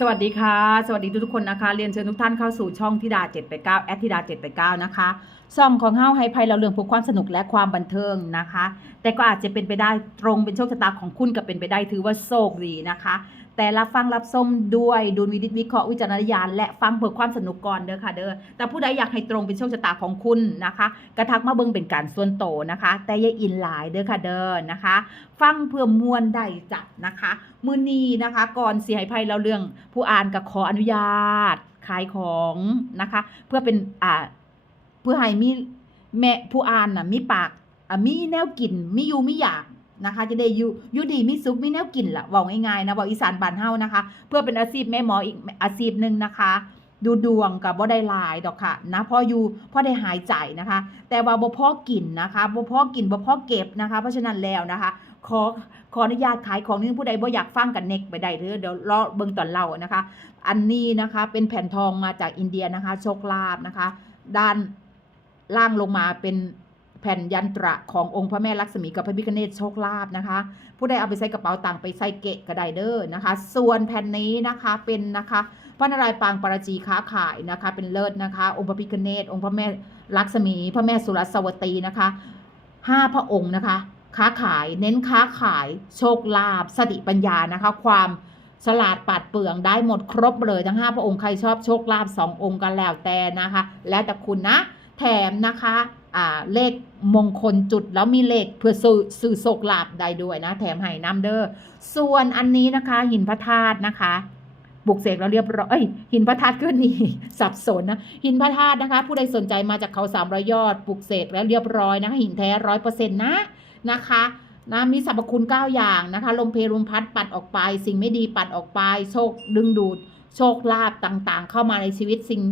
สวัสดีค่ะ สวัสดีทุกทุกคนนะคะ เรียนเชิญทุกท่านเข้าสู่ช่องทิดา789แอดธิดา789นะคะช่องของเฮาให้ภัยเราเรื่องพวกความสนุกและความบันเทิงนะคะ แต่ก็อาจจะเป็นไปได้ตรงเป็นโชคชะตาของคุณกับเป็นไปได้ถือว่าโชคดีนะคะ แต่รับฟังรับส้มด้วยดูวิดิตวิเคราะห์วิจารณญาณและฟังเพื่อความสนุกก่อนเด้อค่ะเด้อแต่ผู้ใดอยากให้ตรงเป็นโชคชะตาของคุณนะคะกระทักมาเบิ่งเป็นการส่วนโตนะคะ แต่อย่าอินหลายเด้อค่ะเด้อนะคะ ฟังเพื่อมวลได้จัดนะคะมือนีนะคะ ก่อนเสิให้ภัยเราเรื่องผู้อ่านก็ขออนุญาตขายของนะคะ เพื่อเป็นอ่าเพื่อให้มีแม่ผู้อ่านน่ะมีปากอะมีแนวกินมีอยู่มีอยาก นะคะ จะได้อยู่อยู่ดีมีสุขมีแนวกินล่ะเว้าง่ายๆนะเว้าอีสานบ้านเฮานะคะ เพื่อเป็นอาชีพแม่หมออีกอาชีพหนึ่งนะคะ ดูดวงกับบ่ได้ลายดอกค่ะนะพออยู่พอได้หายใจนะคะ แต่ว่าบ่พอกินนะคะบ่พอกินบ่พอเก็บนะคะ เพราะฉะนั้นแล้วนะคะขอขออนุญาตขายของนี่ผู้ใดบ่อยากฟังกันเน็กไปได้เด้อเดี๋ยวรอเบิ่งตอนเล่านะคะ อันนี้นะคะเป็นแผ่นทองมาจากอินเดียนะคะ โชคลาภนะคะ ด้านล่างลงมาเป็น ผ่นยันตระขององค์พระแม่ลักษมีกับพระพิฆเนศโชคลาภนะคะ ผู้ใดเอาไปใส่กระเป๋าตังค์ไปใส่เกะก็ไดเด้อนะคะ ส่วนแผ่นนี้นะคะเป็นนะคะพระนารายณ์ปางปาราจีค้าขายนะคะ เป็นเลิศนะคะ องค์พระพิฆเนศองค์พระแม่ลักษมี พระแม่สุรสวตีนะคะห้าพระองค์นะคะ ค้าขายเน้นค้าขายโชคลาภสติปัญญานะคะ ความฉลาดปัดเปลืองได้หมดครบเลยทั้ง 5 พระองค์ใครชอบโชคลาภสององค์กันแล้วแต่นะคะ แล้วแต่คุณนะ แถมนะคะ เลขมงคลจุดแล้วมีเลขเพื่อสื่อสื่อโชคลาภได้ด้วยนะ แถมให้น้ำเด้อส่วนอันนี้นะคะ หินพระธาตุนะคะ บุกเสกแล้วเรียบร้อยหินพระธาตุก็นี่สับสนนะหินพระธาตุนะคะ ผู้ใดสนใจมาจากเขาสามร้อยยอดปลุกเสกแล้วเรียบร้อยนะคะหินแท้ร้อยเปอร์เซ็นต์นะนะคะนะมีสรรพคุณ9อย่างนะคะ ลมเพลลมพัดปัดออกไป สิ่งไม่ดีปัดออกไป โชคดึงดูด โชคลาภต่างๆ เข้ามาในชีวิตสิ่ง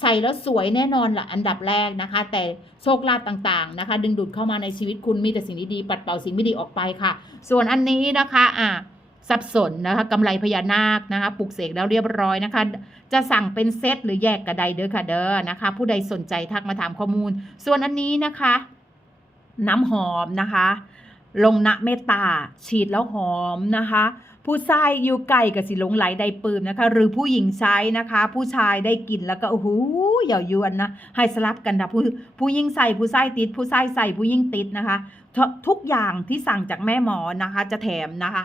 ใส่แล้วสวยแน่นอนละอันดับแรกนะคะ แต่โชคลาภต่างๆนะคะ ดึงดูดเข้ามาในชีวิตคุณมีแต่สิ่งดีๆปัดเป่าสิ่งไม่ดีออกไปค่ะ ส่วนอันนี้นะคะอะสับสนนะคะกำไรพญานาคนะคะปลุกเสกแล้วเรียบร้อยนะคะ จะสั่งเป็นเซตหรือแยกกระไดเด้อค่ะเด้อนะคะ ผู้ใดสนใจทักมาถามข้อมูล ส่วนอันนี้นะคะ น้ำหอมนะคะ ลงณเมตตาฉีดแล้วหอมนะคะ ผู้ชายอยู่ไก่กับสิหลงไหลได้ปืมนะคะ หรือผู้หญิงใช้นะคะ ผู้ชายได้กลิ่นแล้วก็โอ้โหเยายวนนะให้สลับกันนะผู้ผู้หญิงใส่ผู้ชายติด ผู้ชายใส่ผู้หญิงติดนะคะ ทุกอย่างที่สั่งจากแม่หมอนะคะ จะแถมนะคะ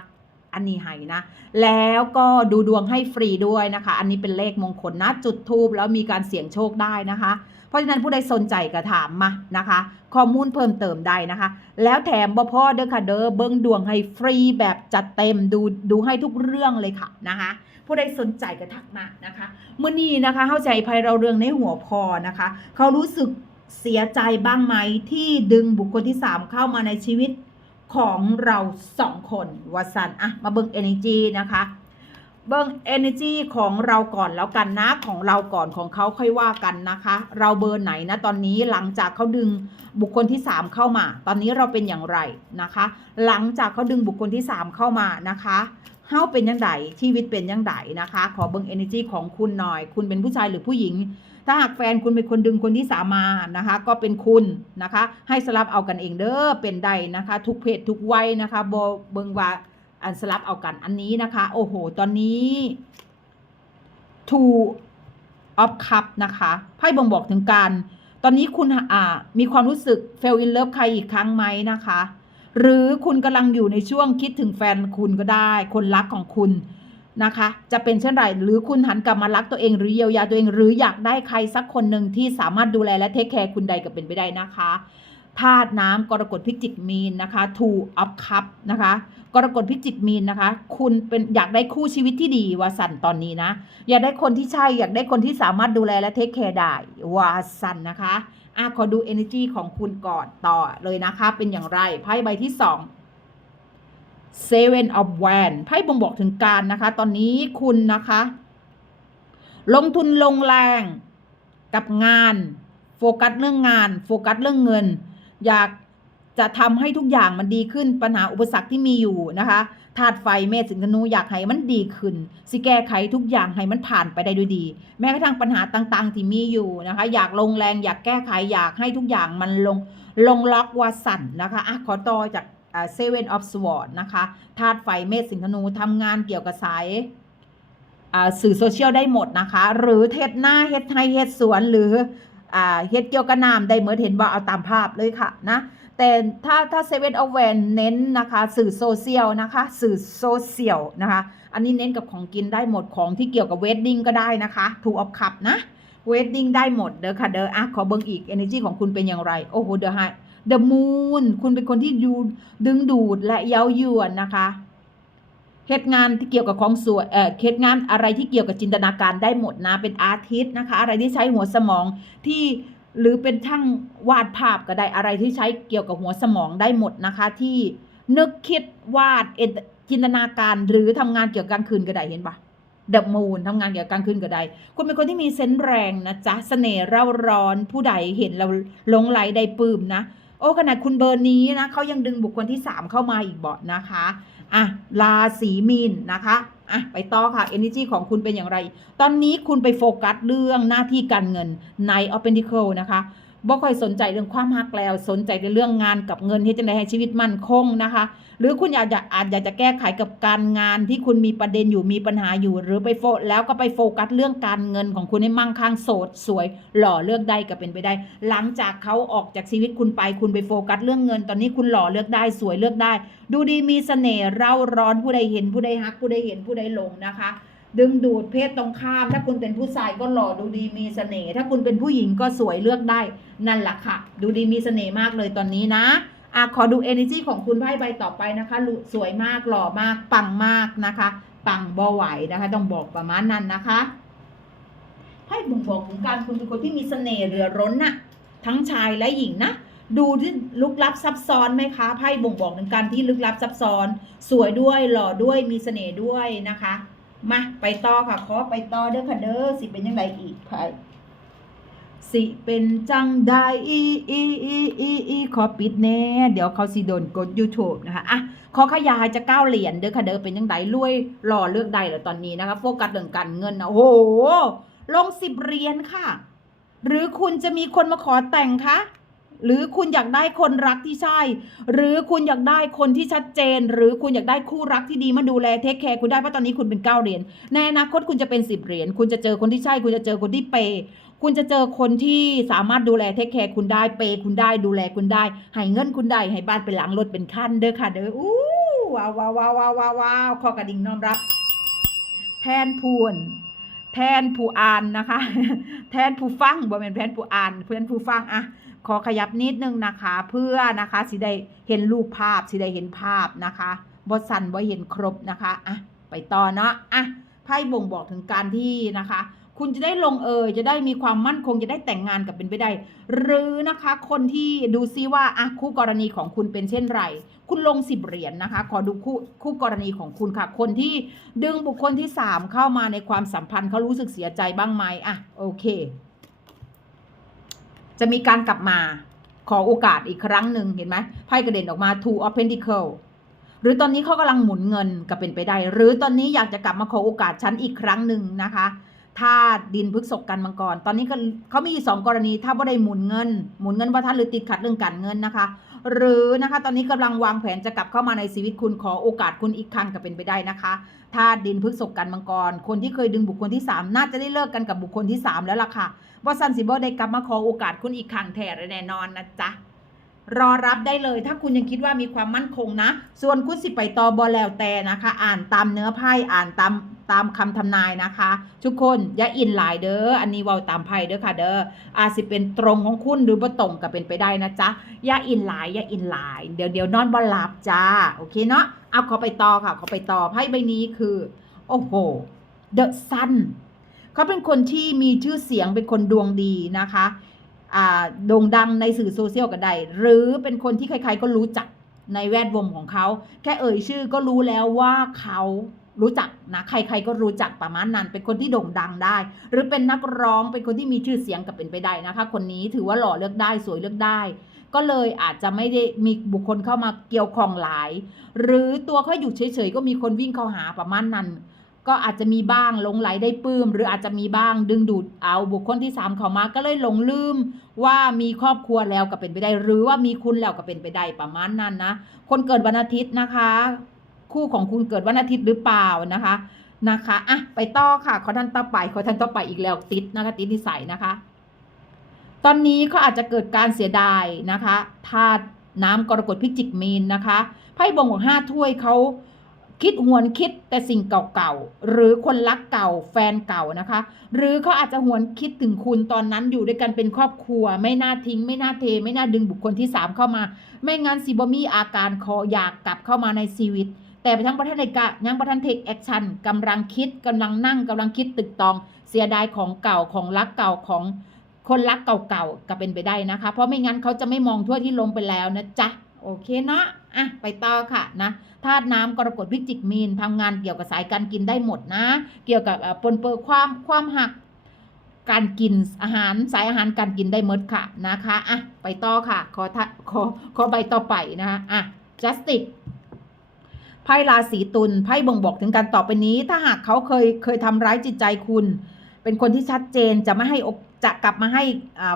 อันนี้ให้นะ แล้วก็ดูดวงให้ฟรีด้วยนะคะ อันนี้เป็นเลขมงคลนะ จุดทูบแล้วมีการเสี่ยงโชคได้นะคะ เพราะฉะนั้นผู้ใดสนใจก็ถามมานะคะ ข้อมูลเพิ่มเติมได้นะคะ แล้วแถมบ่พ่อเด้อค่ะเด้อเบิ้งดวงให้ฟรีแบบจัดเต็มดูดูให้ทุกเรื่องเลยค่ะนะคะผู้ใดสนใจก็ทักมานะคะเมื่อนี้นะคะเข้าใจภัยเราเรื่องในหัวพอนะคะ เขารู้สึกเสียใจบ้างไหมที่ดึงบุคคลที่ 3 เข้ามาในชีวิต ของเราสองคนวสันอะมาเบิ้ง energy นะคะ เบิ้ง energy ของเราก่อนแล้วกันนะของเราก่อนของเขาค่อยว่ากันนะคะ เราเบอร์ไหนนะตอนนี้หลังจากเขาดึงบุคคลที่ 3 เข้ามา ตอนนี้เราเป็นอย่างไรนะคะ หลังจากเขาดึงบุคคลที่ 3 เข้ามานะคะเฮาเป็นยังไงชีวิตเป็นยังไงนะคะ ขอเบิ้ง energy ของคุณหน่อย คุณเป็นผู้ชายหรือผู้หญิง ถ้าหากแฟนคุณเป็นคนดึงคนที่สามานะคะ ก็เป็นคุณนะคะ ให้สลับเอากันเองเด้อเป็นได้นะคะ ทุกเพศทุกวัยนะคะโบเบิงว่าอันสลับเอากันอันนี้นะคะ โอ้โห ตอนนี้ two of cup นะคะไพ่บ่งบอกถึงการ ตอนนี้คุณอ่ามีความรู้สึก fell in love ใครอีกครั้งไหมนะคะ หรือคุณกำลังอยู่ในช่วงคิดถึงแฟนคุณก็ได้ คนรักของคุณ นะคะ จะเป็นเช่นไรหรือคุณหันกลับมารักตัวเองหรือเยียวยาตัวเองหรืออยากได้ใครสักคนหนึ่งที่สามารถดูแลและเทคแคร์คุณใดก็เป็นไปได้นะคะธาตุน้ำกรกฎพิจิกมีนนะคะ two of cup นะคะ กรกฎพิจิกมีนนะคะ คุณเป็นอยากได้คู่ชีวิตที่ดีวาสันตอนนี้นะ อยากได้คนที่ใช่อยากได้คนที่สามารถดูแลและเทคแคร์ได้วาสันนะคะอะขอดู energy ของคุณก่อนต่อเลยนะคะ เป็นอย่างไรไพ่ใบที่สอง Seven of Wands ไพ่บ่งบอกถึงการนะคะ ตอนนี้คุณนะคะ ลงทุนลงแรงกับงาน โฟกัสเรื่องงาน โฟกัสเรื่องเงิน อยากจะทำให้ทุกอย่างมันดีขึ้นปัญหาอุปสรรคที่มีอยู่นะคะธาตุไฟเมษสิงธนูอยากให้มันดีขึ้น สิแก้ไขทุกอย่างให้มันผ่านไปได้ด้วยดี แม้กระทั่งปัญหาต่างๆ ที่มีอยู่นะคะ อยากลงแรงอยากแก้ไขอยากให้ทุกอย่างมันลงลงล็อกวาสันนะคะอะขอต่อจาก เซเว่นออฟสวอร์ดนะคะธาตุไฟเมษสิงธนูทำงานเกี่ยวกับสายสื่อโซเชียลได้หมดนะคะ หรือเฮ็ดหน้าเฮ็ดไทยเฮ็ดสวนหรืออเฮ็ดเกี่ยวกับน้ำได้เหมือนเห็นว่าเอาตามภาพเลยค่ะนะแต่ถ้าถ้าเซเว่นเอาแวนเน้นนะคะ สื่อโซเชียลนะคะ สื่อโซเชียลนะคะ อันนี้เน้นกับของกินได้หมดของที่เกี่ยวกับเวดดิ้งก็ได้นะคะถูออฟคับนะเวดดิ้งได้หมดเด้อค่ะเด้ออะขอเบิ่งอีก energy ของคุณเป็นอย่างไร โอ้โหเดอะไฮ เดอะมูนคุณเป็นคนที่ยูดึงดูดและเย้ายวนนะคะเฮ็ดงานที่เกี่ยวกับของสวยเอ่อเฮ็ดงานอะไรที่เกี่ยวกับจินตนาการได้หมดนะ เป็นอาร์ติสนะคะ อะไรที่ใช้หัวสมองที่หรือเป็นช่างวาดภาพก็ได้อะไรที่ใช้เกี่ยวกับหัวสมองได้หมดนะคะ ที่นึกคิดวาดจินตนาการหรือทำงานเกี่ยวกับกลางคืนก็ได้เห็นปะเดอะมูนทำงานเกี่ยวกับกลางคืนก็ได้คุณเป็นคนที่มีเซนส์แรงนะจ๊ะเสน่ห์เร่าร้อนผู้ใดเห็นเราหลงไหลได้ปลื้มนะ อ้ขนาดคุณเบอร์นี้นะเขายังดึงบุคคลที่ 3 เข้ามาอีกบอดนะคะอะราศีมีนนะคะอะไปต่อค่ะ energy ของคุณเป็นอย่างไร ตอนนี้คุณไปโฟกัสเรื่องหน้าที่การเงินใน o p e n t i c l e นะคะ บ่ค่อยสนใจเรื่องความฮักแล้ว สนใจในเรื่องงานกับเงินที่จะได้ให้ชีวิตมั่นคงนะคะ หรือคุณอยากจะอาจอยากจะแก้ไขกับการงานที่คุณมีประเด็นอยู่มีปัญหาอยู่ หรือไปโฟแล้วก็ไปโฟกัสเรื่องการเงินของคุณให้มั่งคั่งโสดสวย หล่อเลือกได้ก็เป็นไปได้ หลังจากเขาออกจากชีวิตคุณไป คุณไปโฟกัสเรื่องเงิน ตอนนี้คุณหล่อเลือกได้สวยเลือกได้ ดูดีมีเสน่ห์เร่าร้อนผู้ใดเห็นผู้ใดฮักผู้ใดเห็นผู้ใดหลงนะคะ ดึงดูดเพศตรงข้าม ถ้าคุณเป็นผู้ชายก็หล่อดูดีมีเสน่ห์ถ้าคุณเป็นผู้หญิงก็สวยเลือกได้นั่นแหละค่ะ ดูดีมีเสน่ห์มากเลยตอนนี้นะอะขอดู energy ของคุณไพ่ใบต่อไปนะคะลุสวยมากหล่อมากปังมากนะคะ ปังบ่ไหวนะคะ ต้องบอกประมาณนั้นนะคะไพ่บ่งบอกถึงการคุณเป็นคนที่มีเสน่ห์เรือร้นน่ะทั้งชายและหญิงนะดูที่ลึกลับซับซ้อนไหมคะไพ่บ่งบอกถึงการที่ลึกลับซับซ้อน สวยด้วยหล่อด้วยมีเสน่ห์ด้วยนะคะ มาไปต่อค่ะขอไปต่อเด้อค่ะเด้อสิเป็นยังไงอีกไพ่สิเป็นจังใดอีอีอีอีอีขอปิดแน่เดี๋ยวเขาสิโดนกด YouTube นะคะอะขอขยายจะก้าเหรียญเด้อค่ะเด้อเป็นยังไงรวยหล่อเลือกได้แล้วตอนนี้นะคะโฟกัสเรื่องการเงินนะโอ้โหลงสิบเหรียญค่ะ หรือคุณจะมีคนมาขอแต่งคะ หรือคุณอยากได้คนรักที่ใช่ หรือคุณอยากได้คนที่ชัดเจน หรือคุณอยากได้คู่รักที่ดีมาดูแลเทคแคร์คุณได้เพราะตอนนี้คุณเป็นเก้าเหรียญในอนาคตคุณจะเป็นสิบเหรียญคุณจะเจอคนที่ใช่ คุณจะเจอคนที่เปคุณจะเจอคนที่สามารถดูแลเทคแคร์คุณได้เปคุณได้ดูแลคุณได้ให้เงินคุณได้ให้บ้านเป็นหลังรถเป็นขั้นเด้อค่ะเด้ออู้ว้าวว้าวว้าวว้าวว้าวว้าวขอกระดิ่งน้อมรับ แทนพวนแทนผู้อ่านนะคะ แทนผู้ฟังบ่เป็นแทนผู้อ่านเพื่อนผู้ฟังอะ ขอขยับนิดนึงนะคะ เพื่อนะคะสิได้เห็นรูปภาพสิได้เห็นภาพนะคะบ่สั่นบ่เห็นครบนะคะอะไปต่อเนาะอะไพ่บ่งบอกถึงการที่นะคะ คุณจะได้ลงเอยจะได้มีความมั่นคงจะได้แต่งงานกับเป็นไปได้ หรือนะคะ คนที่ดูซิว่าอะคู่กรณีของคุณเป็นเช่นไร คุณลงสิบเหรียญนะคะ ขอดูคู่คู่กรณีของคุณค่ะ คนที่ดึงบุคคลที่สามเข้ามาในความสัมพันธ์เขารู้สึกเสียใจบ้างไหมอะโอเค จะมีการกลับมาขอโอกาสอีกครั้งหนึ่งเห็นไหมไพ่กระเด็นออกมา two of pentacle หรือตอนนี้เขากำลังหมุนเงินก็เป็นไปได้ หรือตอนนี้อยากจะกลับมาขอโอกาสฉันอีกครั้งหนึ่งนะคะถ้าดินพฤกษกกันมังกร ตอนนี้เขามีสองกรณี ถ้าบ่ได้หมุนเงิน หมุนเงินว่าท่านหรือติดขัดเรื่องการเงินนะคะ หรือนะคะตอนนี้กำลังวางแผนจะกลับเข้ามาในชีวิตคุณขอโอกาสคุณอีกครั้งก็เป็นไปได้นะคะธาตุดินพฤกษกกันมังกร คนที่เคยดึงบุคคลที่ 3 น่าจะได้เลิกกันกับบุคคลที่ 3 แล้วล่ะค่ะว่าซันซิบได้กลับมาขอโอกาสคุณอีกครั้งแท้แน่นอนนะจ๊ะ รอรับได้เลย ถ้าคุณยังคิดว่ามีความมั่นคงนะ ส่วนคุณสิไปต่อบอแล้วแต่นะคะ อ่านตามเนื้อไพ่อ่านตามตามคำทำนายนะคะ ทุกคนอย่าอินหลายเด้ออันนี้เว้าตามไพ่เด้อค่ะเด้ออาจสิเป็นตรงของคุณหรือบ่ตรงก็เป็นไปได้นะจ๊ะอย่าอินหลายอย่าอินหลาย เดี๋ยวเดี๋ยวนอนบ่หลับจ้าโอเคเนาะเอาขอไปต่อค่ะขอไปต่อไพ่ใบนี้คือ โอ้โห The Sun เขาเป็นคนที่มีชื่อเสียงเป็นคนดวงดีนะคะ โด่งดังในสื่อโซเชียลก็ได้หรือเป็นคนที่ใครๆก็รู้จักในแวดวงของเขา แค่เอ่ยชื่อก็รู้แล้วว่าเขารู้จักนะใครๆก็รู้จักประมาณนั้น เป็นคนที่โด่งดังได้ หรือเป็นนักร้องเป็นคนที่มีชื่อเสียงกับเป็นไปได้นะคะ คนนี้ถือว่าหล่อเลือกได้สวยเลือกได้ ก็เลยอาจจะไม่ได้มีบุคคลเข้ามาเกี่ยวข้องหลาย หรือตัวเขาอยู่เฉยๆก็มีคนวิ่งเข้าหาประมาณนั้น ก็อาจจะมีบ้างหลงไหลได้ปลื้มหรืออาจจะมีบ้างดึงดูดเอาบุคคลที่สามเข้ามาก็เลยหลงลืมว่ามีครอบครัวแล้วก็เป็นไปได้ หรือว่ามีคุณแล้วก็เป็นไปได้ประมาณนั้นนะ คนเกิดวันอาทิตย์นะคะ คู่ของคุณเกิดวันอาทิตย์หรือเปล่านะคะนะคะอะไปต่อค่ะขอท่านต่อไปขอท่านต่อไปอีกแล้วติดนะคะติดนิสัยนะคะ ตอนนี้เขาอาจจะเกิดการเสียดายนะคะธาตุน้ำกรกฎพิจิกมีนนะคะไพ่บงของห้าถ้วยเขา คิดหวนคิดแต่สิ่งเก่าๆ หรือคนรักเก่าแฟนเก่านะคะ หรือเขาอาจจะหวนคิดถึงคุณตอนนั้นอยู่ด้วยกันเป็นครอบครัว ไม่น่าทิ้ง ไม่น่าเท ไม่น่าดึงบุคคลที่สามเข้ามา ไม่งั้นสิบมีอาการคออยากกลับเข้ามาในชีวิต แต่ไปทั้งประเทศในกะยังประทันเทคแอคชั่นกำลังคิดกำลังนั่งกำลังคิดตึกตอง เสียดายของเก่าของรักเก่าของคนรักเก่าๆก็เป็นไปได้นะคะ เพราะไม่งั้นเขาจะไม่มองทั่วที่ลงไปแล้วนะจ๊ะ โอเคเนาะอะไปต่อค่ะนะธาตุน้ำกรกฎพิจิกมีนทำงานเกี่ยวกับสายการกินได้หมดนะ เกี่ยวกับปนเปื้อความความหักการกินอาหารสายอาหารการกินได้หมดค่ะนะคะอะไปต่อค่ะขอทะขอขอใบต่อไปนะคะอะ justice ไพ่ราศีตุลไพ่บ่งบอกถึงการต่อไปนี้ ถ้าหากเขาเคยเคยทำร้ายจิตใจคุณ เป็นคนที่ชัดเจนจะไม่ให้ จะกลับมาให้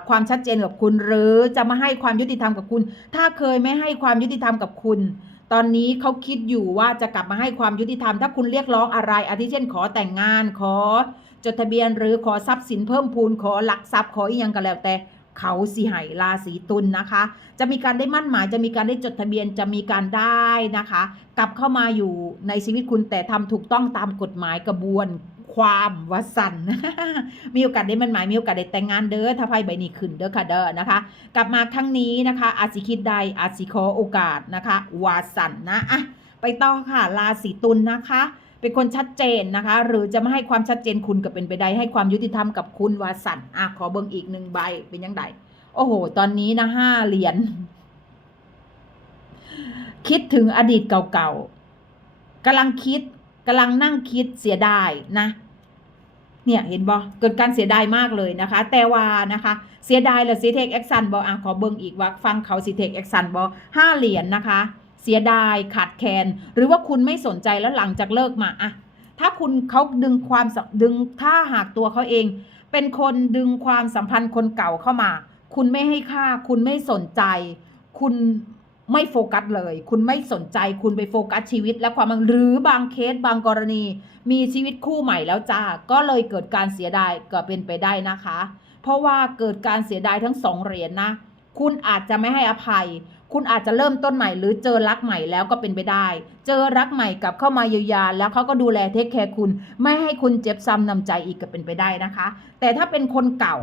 ความชัดเจนกับคุณ หรือจะมาให้ความยุติธรรมกับคุณ ถ้าเคยไม่ให้ความยุติธรรมกับคุณ ตอนนี้เขาคิดอยู่ว่าจะกลับมาให้ความยุติธรรม ถ้าคุณเรียกร้องอะไร อาทิเช่นขอแต่งงาน ขอจดทะเบียน หรือขอทรัพย์สินเพิ่มพูน ขอหลักทรัพย์ ขออีกอย่างก็แล้วแต่เขาสิไหราศีตุลนะคะ จะมีการได้มั่นหมาย จะมีการได้จดทะเบียน จะมีการได้นะคะ กลับเข้ามาอยู่ในชีวิตคุณแต่ทำถูกต้องตามกฎหมายกระบวน ความวสันมีโอกาสได้มันหมายมีโอกาสได้แต่งงานเด้อถ้าไพ่ใบนี้ขึ้นเด้อค่ะเด้อนะคะ กลับมาครั้งนี้นะคะ อาจสิคิดใดอาจสิขอโอกาสนะคะวาสันนะอะไปต่อค่ะราศีตุลนะคะ เป็นคนชัดเจนนะคะ หรือจะไม่ให้ความชัดเจนคุณก็เป็นไปได้ให้ความยุติธรรมกับคุณวาสันอะขอเบิ่งอีกหนึ่งใบเป็นยังไงโอ้โห ตอนนี้นะห้าเหรียญคิดถึงอดีตเก่าๆกำลังคิดกำลังนั่งคิดเสียดายนะ เนี่ยเห็นบอเกิดการเสียดายมากเลยนะคะ แต่ว่านะคะเสียดายเลยซีเทคแอคซันบออะขอเบิ่งอีกว่าฟังเขาซีเทคแอคซันบอห้าเหรียญนะคะ เสียดายขาดแคลนหรือว่าคุณไม่สนใจแล้วหลังจากเลิกมาอะถ้าคุณเขาดึงความดึงถ้าหากตัวเขาเอง เป็นคนดึงความสัมพันธ์คนเก่าเข้ามา คุณไม่ให้ค่า คุณไม่สนใจ คุณ ไม่โฟกัสเลย คุณไม่สนใจคุณไปโฟกัสชีวิต และความหรือบางเคสบางกรณี มีชีวิตคู่ใหม่แล้วจ้าก็เลยเกิดการเสียดายก็เป็นไปได้นะคะ เพราะว่าเกิดการเสียดายทั้งสองเหรียญนะคุณอาจจะไม่ให้อภัย คุณอาจจะเริ่มต้นใหม่หรือเจอรักใหม่แล้วก็เป็นไปได้ เจอรักใหม่กลับเข้ามาเยียวยาแล้วเขาก็ดูแลเทคแคร์คุณ ไม่ให้คุณเจ็บซ้ำนำใจอีกก็เป็นไปได้นะคะ แต่ถ้าเป็นคนเก่า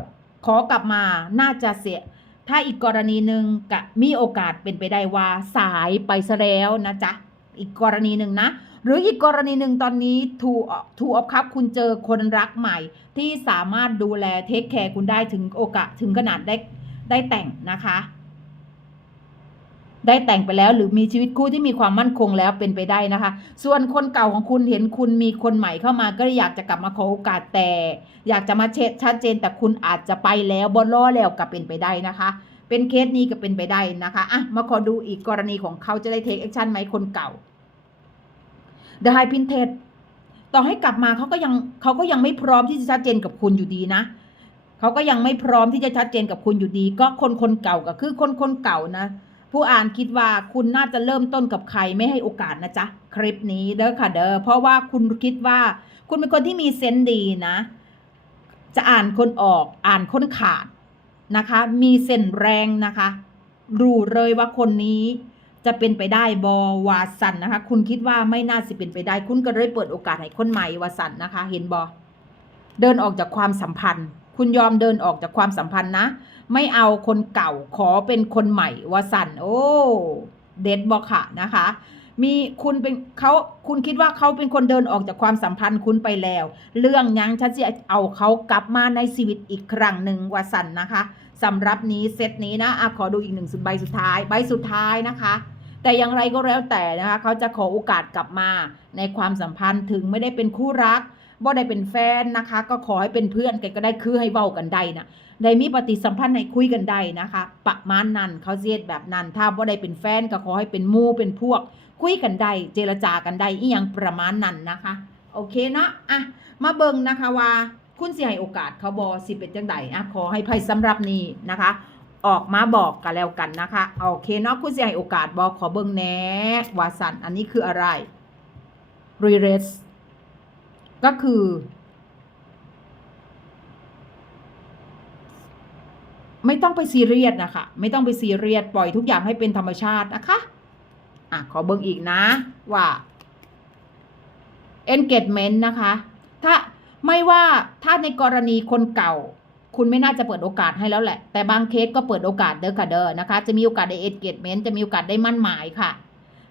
ขอกลับมาน่าจะเสีย ถ้าอีกกรณีหนึ่งกะมีโอกาสเป็นไปได้ว่าสายไปซะแล้วนะจ๊ะ อีกกรณีหนึ่งนะ หรืออีกกรณีหนึ่งตอนนี้ทูทูออฟคับคุณเจอคนรักใหม่ ที่สามารถดูแลเทคแคร์คุณได้ถึงโอกาสถึงขนาดได้ได้แต่งนะคะ ได้แต่งไปแล้ว หรือมีชีวิตคู่ที่มีความมั่นคงแล้วเป็นไปได้นะคะ ส่วนคนเก่าของคุณเห็นคุณมีคนใหม่เข้ามาก็อยากจะกลับมาขอโอกาสแต่ อยากจะมาเช็ดชัดเจนแต่คุณอาจจะไปแล้วบอล้อแล้วก็เป็นไปได้นะคะ เป็นเคสนี้ก็เป็นไปได้นะคะอะมาขอดูอีกกรณีของเขาจะได้เทคแอคชั่นไหมคนเก่า The High p i n t e d ต่อให้กลับมาเขาก็ยังเขาก็ยังไม่พร้อมที่จะชัดเจนกับคุณอยู่ดีนะเขาก็ยังไม่พร้อมที่จะชัดเจนกับคุณอยู่ดี ก็คนคนเก่าก็คือคนคนเก่านะ ผู้อ่านคิดว่าคุณน่าจะเริ่มต้นกับใครไม่ให้โอกาสนะจ๊ะ คลิปนี้เด้อค่ะเด้อเพราะว่าคุณคิดว่า คุณเป็นคนที่มีเซนส์ดีนะ จะอ่านคนออกอ่านคนขาดนะคะ มีเส้นแรงนะคะรู้เลยว่าคนนี้จะเป็นไปได้บอวาสันนะคะ คุณคิดว่าไม่น่าสิเป็นไปได้ คุณก็เลยเปิดโอกาสให้คนใหม่วาสันนะคะ เห็นบอเดินออกจากความสัมพันธ์ คุณยอมเดินออกจากความสัมพันธ์นะ ไม่เอาคนเก่าขอเป็นคนใหม่วาสันโอ้เด็ดบอกค่ะนะคะ มีคุณเป็นเขาคุณคิดว่าเขาเป็นคนเดินออกจากความสัมพันธ์คุณไปแล้ว เรื่องยังฉันจะเอาเขากลับมาในชีวิตอีกครั้งหนึ่งวาสันนะคะสำหรับนี้เซตนี้นะอะขอดูอีกหนึ่งสุดใบสุดท้ายใบสุดท้ายนะคะแต่อย่างไรก็แล้วแต่นะคะเขาจะขอโอกาสกลับมาในความสัมพันธ์ถึงไม่ได้เป็นคู่รักบ่ได้เป็นแฟนนะคะ ก็ขอให้เป็นเพื่อนกันก็ได้คือให้เว้ากันได้นะ ได้มีปฏิสัมพันธ์ให้คุยกันได้นะคะ ประมาณนั้นเขาเสียดแบบนั้น ถ้าบ่าได้เป็นแฟนก็ขอให้เป็นมู่เป็นพวก คุยกันได้เจรจากันได้อีหยังประมาณนั้นนะคะ โอเคเนาะอะมาเบิ่งนะคะว่าคุณสิให้โอกาสเขาบอสิเป็นจังไดอะขอให้ไพ่สำหรับนี้นะคะ ออกมาบอกกันแล้วกันนะคะโอเคเนาะคุณสิให้โอกาสบอกขอเบิ่งแหน่วาสันอันนี้คืออะไรรีเรสก็คือ ไม่ต้องไปซีเรียสนะคะ ไม่ต้องไปซีเรียสปล่อยทุกอย่างให้เป็นธรรมชาตินะคะอะขอเบิ่งอีกนะว่า engagement นะคะ ถ้าไม่ว่าถ้าในกรณีคนเก่า คุณไม่น่าจะเปิดโอกาสให้แล้วแหละ แต่บางเคสก็เปิดโอกาสเด้อค่ะเด้อนะคะ จะมีโอกาสได้ engagement จะมีโอกาสได้มั่นหมายค่ะ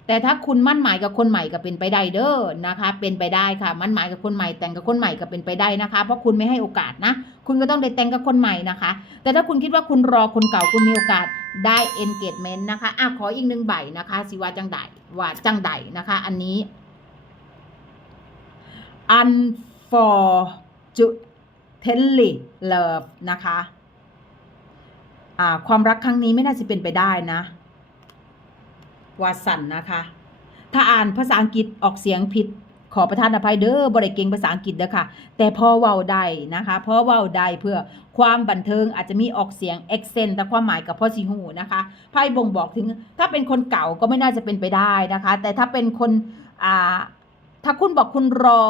แต่ถ้าคุณมั่นหมายกับคนใหม่ก็เป็นไปได้เด้อนะคะ เป็นไปได้ค่ะ มั่นหมายกับคนใหม่แต่งกับคนใหม่ก็เป็นไปได้นะคะ เพราะคุณไม่ให้โอกาสนะ คุณก็ต้องได้แต่งกับคนใหม่นะคะ แต่ถ้าคุณคิดว่าคุณรอคนเก่าคุณมีโอกาสได้ engagement นะคะอะขออีกหนึ่งใบนะคะสิว่าจังใดว่าจังใดนะคะ อันนี้ unfortunately love นะคะ อ่าความรักครั้งนี้ไม่น่าจะเป็นไปได้นะ วาสันนะคะ ถ้าอ่านภาษาอังกฤษออกเสียงผิดขอประทานอภัยเด้อบริเก่งภาษาอังกฤษเด้อค่ะ แต่พอเว้าได้นะคะพอเว้าได้เพื่อความบันเทิงอาจจะมีออกเสียง accent แต่ความหมายกับพ่อสิหูนะคะไพ่บ่งบอกถึง ถ้าเป็นคนเก่าก็ไม่น่าจะเป็นไปได้นะคะ แต่ถ้าเป็นคนอ่าถ้าคุณบอกคุณรอ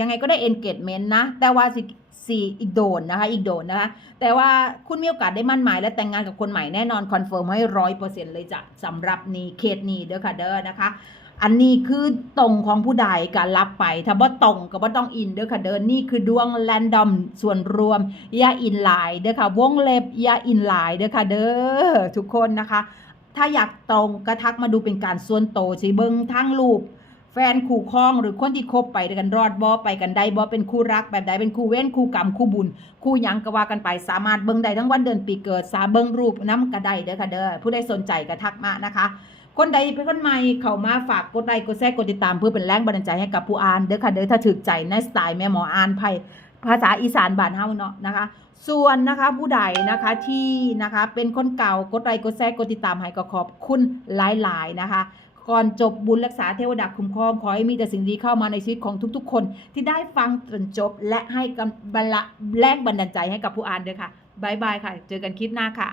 ยังไงก็ได้ engagement นะ แต่ว่าสิ สี่อีกโดนนะคะ อีกโดนนะคะ แต่ว่าคุณมีโอกาสได้มั่นหมายและแต่งงานกับคนใหม่แน่นอนคอนเฟิร์มให้ร้อยเปอร์เซ็นต์เลยจ้ะสำหรับนี้เคสนี้เด้อค่ะเด้อนะคะ อันนี้คือตรงของผู้ใดการรับไป ถ้าบ่ตรงก็บ่ต้องอินเด้อค่ะเด้อนี่คือดวงแรนดอมส่วนรวมอย่าอินไลน์เด้อค่ะ วงเล็บอย่าอินไลน์เด้อค่ะเด้อทุกคนนะคะ ถ้าอยากตรงก็ทักมาดูเป็นการส่วนโตวสิเบิ่งทั้งรูป แฟนคู่ครองหรือคนที่คบไปด้วยกันรอดบ่ไปกันได้บ่เป็นคู่รักแบบใดเป็นคู่เว้นคู่กรรมคู่บุญ คู่หยังก็ว่ากันไปสามารถเบิ่งได้ทั้งวันเดือนปีเกิด สาเบิ่งรูปน้ำก็ได้เด้อค่ะเด้อผู้ใดสนใจก็ทักมานะคะ คนใดเป็นคนใหม่เข้ามาฝากกดไลค์กดแชร์กดติดตามเพื่อเป็นแรงบันดาลใจให้กับผู้อ่านเด้อค่ะเด้อถ้าถึกใจในสไตล์แม่หมออ่านไพ่ภาษาอีสานบ้านเฮาเนาะนะคะ ส่วนนะคะผู้ใดนะคะที่นะคะเป็นคนเก่ากดไลค์กดแชร์กดติดตามให้ก็ขอบคุณหลายๆนะคะ ก่อนจบบุญรักษาเทวดาคุ้มครอง ขอให้มีแต่สิ่งดีเข้ามาในชีวิตของทุกๆ คน ที่ได้ฟังจนจบและให้กำบัลละแรงบันดาลใจให้กับผู้อ่านด้วยค่ะบายบายค่ะ เจอกันคลิปหน้าค่ะ